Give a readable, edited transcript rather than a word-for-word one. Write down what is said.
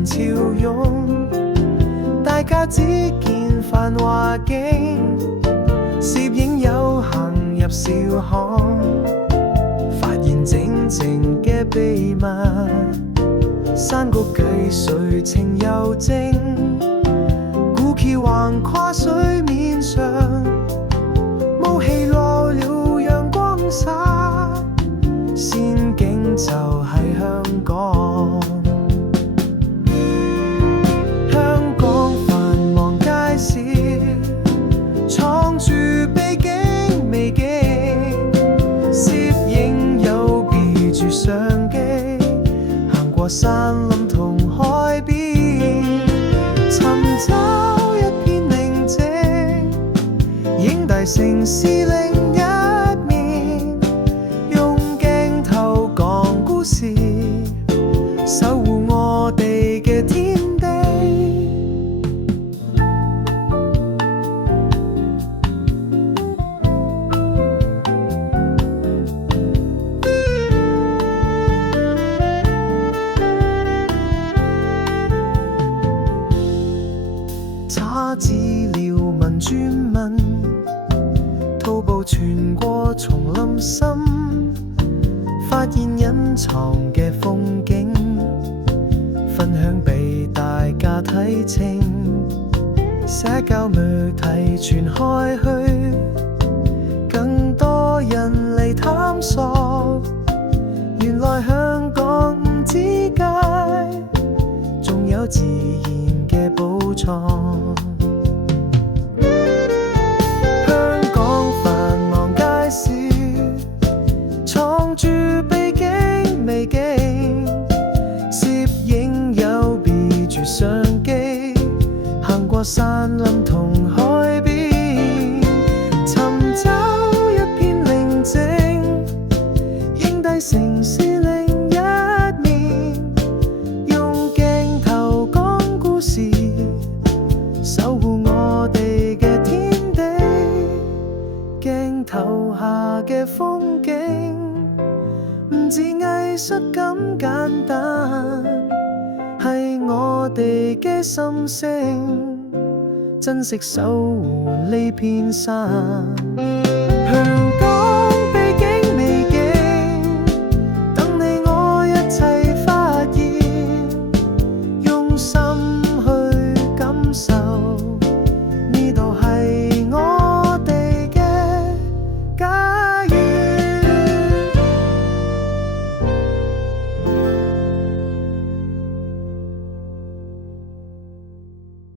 人潮湧，大家只見繁華景，攝影友行入小巷，發現靜靜嘅秘密，山谷計水情幽靜，古橋橫跨水面上，霧氣落了陽光灑，仙境就係香港。香港繁忙街市，藏住秘境美景，攝影有別住相機，行過山林同海邊，尋找一片寧靜，影大城市另一面，用鏡頭講故事，守護我哋嘅天地。查資料問專問，徒步穿過叢林深，發現隱藏嘅風景，分享俾大家睇清，社交媒體傳開去，更多人嚟探索，原來香港唔止街，仲有自然嘅寶藏。香港繁忙街市，藏住秘境美景，攝影有別住相機，行過山林同海邊，尋找一片寧靜，影低城市另一面，用鏡頭講故事，守護我哋嘅天地。鏡頭下嘅風景，唔止藝術咁簡單，係我哋嘅心聲，珍惜守護呢片山。香港